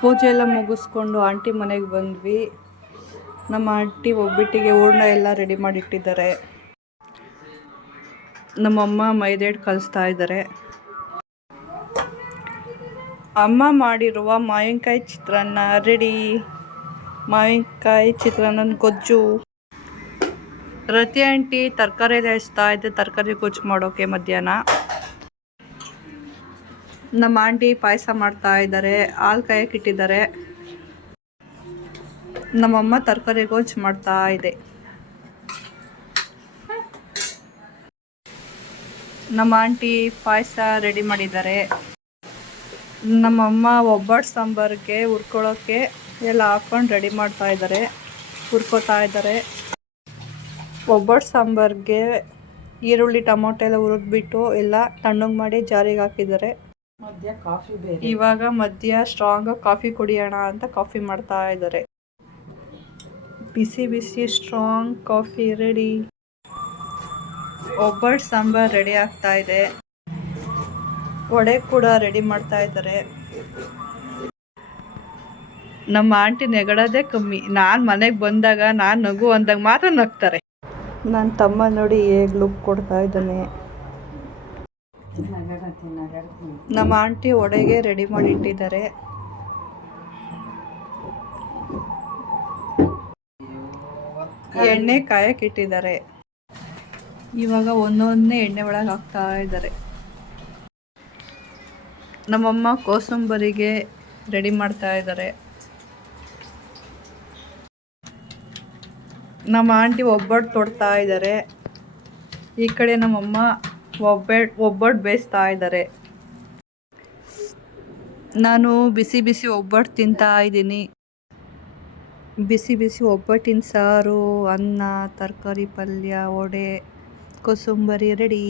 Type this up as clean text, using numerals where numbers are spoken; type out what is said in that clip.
ಪೂಜೆ ಎಲ್ಲ ಮುಗಿಸ್ಕೊಂಡು ಆಂಟಿ ಮನೆಗೆ ಬಂದ್ವಿ. ನಮ್ಮ ಆಂಟಿ ಒಬ್ಬಟ್ಟಿಗೆ ಹೂರ್ಣ ಎಲ್ಲ ರೆಡಿ ಮಾಡಿಟ್ಟಿದ್ದಾರೆ. ನಮ್ಮಮ್ಮ ಮೈದಾ ಹಿಟ್ಟು ಕಲಿಸ್ತಾ ಇದ್ದಾರೆ. ಅಮ್ಮ ಮಾಡಿರುವ ಮಾವಿನಕಾಯಿ ಚಿತ್ರಾನ್ನ ರೆಡಿ. ಮಾವಿನಕಾಯಿ ಚಿತ್ರಾನ್ನ ಗೊಜ್ಜು. ರತಿ ಆಂಟಿ ತರಕಾರಿ ಎಲ್ಲ ಹೆಚ್ಚ್ತಾ ಇದ್ದೆ, ತರಕಾರಿ ಗೊಜ್ಜು ಮಾಡೋಕೆ ಮಧ್ಯಾಹ್ನ. ನಮ್ಮ ಆಂಟಿ ಪಾಯಸ ಮಾಡ್ತಾ ಇದ್ದಾರೆ, ಹಾಲು ಕಾಯಕ್ಕೆ ಇಟ್ಟಿದ್ದಾರೆ. ನಮ್ಮಮ್ಮ ತರಕಾರಿ ಗೊಜ್ಜು ಮಾಡ್ತಾ ಇದೆ. ನಮ್ಮ ಆಂಟಿ ಪಾಯಸ ರೆಡಿ ಮಾಡಿದ್ದಾರೆ. ನಮ್ಮಮ್ಮ ಒಬ್ಬಟ್ಟು ಸಾಂಬಾರಿಗೆ ಹುರ್ಕೊಳ್ಳೋಕ್ಕೆ ಎಲ್ಲ ಹಾಕೊಂಡು ರೆಡಿ ಮಾಡ್ತಾ ಇದ್ದಾರೆ, ಹುರ್ಕೋತಾ ಇದ್ದಾರೆ. ಒಬ್ಬಟ್ಟು ಸಾಂಬಾರಿಗೆ ಈರುಳ್ಳಿ ಟೊಮೊಟೊ ಎಲ್ಲ ಹುರಿದ್ಬಿಟ್ಟು ಎಲ್ಲ ತಣ್ಣಗೆ ಮಾಡಿ ಜಾರಿಗೆ ಹಾಕಿದ್ದಾರೆ. ಇವಾಗ ಮಧ್ಯ ಸ್ಟ್ರಾಂಗ್ ಕಾಫಿ ಕುಡಿಯೋಣ ಅಂತ ಕಾಫಿ ಮಾಡ್ತಾ ಇದ್ದಾರೆ. ಬಿಸಿ ಬಿಸಿ ಸ್ಟ್ರಾಂಗ್ ಕಾಫಿ ರೆಡಿ. ಒಬ್ಬಟ್ಟು ಸಾಂಬಾರು ರೆಡಿ ಆಗ್ತಾ ಇದೆ. ವಡೆ ಕೂಡ ರೆಡಿ ಮಾಡ್ತಾ ಇದ್ದಾರೆ. ನಮ್ಮ ಆಂಟಿ ನೆಗಡೋದೇ ಕಮ್ಮಿ. ನಾನು ಮನೆಗೆ ಬಂದಾಗ ನಾನು ನಗು ಅಂದಾಗ ಮಾತ್ರ ನಗ್ತಾರೆ. ನನ್ನ ತಮ್ಮ ನೋಡಿ ಹೇಗೆ ಲುಕ್ ಕೊಡ್ತಾ ಇದ್ದಾನೆ. ನಮ್ಮ ಆಂಟಿ ವಡೆಗೆ ರೆಡಿ ಮಾಡಿ ಇಟ್ಟಿದ್ದಾರೆ. ಎಣ್ಣೆ ಕಾಯಕ್ಕೆ ಇಟ್ಟಿದ್ದಾರೆ. ಇವಾಗ ಒಂದೊಂದನೇ ಎಣ್ಣೆ ಒಳಗೆ ಹಾಕ್ತಾ ಇದ್ದಾರೆ. ನಮ್ಮಮ್ಮ ಕೋಸಂಬರಿಗೆ ರೆಡಿ ಮಾಡ್ತಾ ಇದ್ದಾರೆ. ನಮ್ಮ ಆಂಟಿ ಒಬ್ಬಟ್ಟು ತೊಡ್ತಾ ಇದ್ದಾರೆ. ಈ ಕಡೆ ನಮ್ಮಮ್ಮ ಒಬ್ಬಟ್ಟು ಬೇಯಿಸ್ತಾ ಇದ್ದಾರೆ. ನಾನು ಬಿಸಿ ಬಿಸಿ ಒಬ್ಬಟ್ಟು ತಿಂತಾ ಇದ್ದೀನಿ. ಬಿಸಿ ಬಿಸಿ ಒಬ್ಬಟ್ಟಿನ ಸಾರು, ಅನ್ನ, ತರಕಾರಿ ಪಲ್ಯ, ವಡೆ, ಕೋಸಂಬರಿ ರೆಡಿ.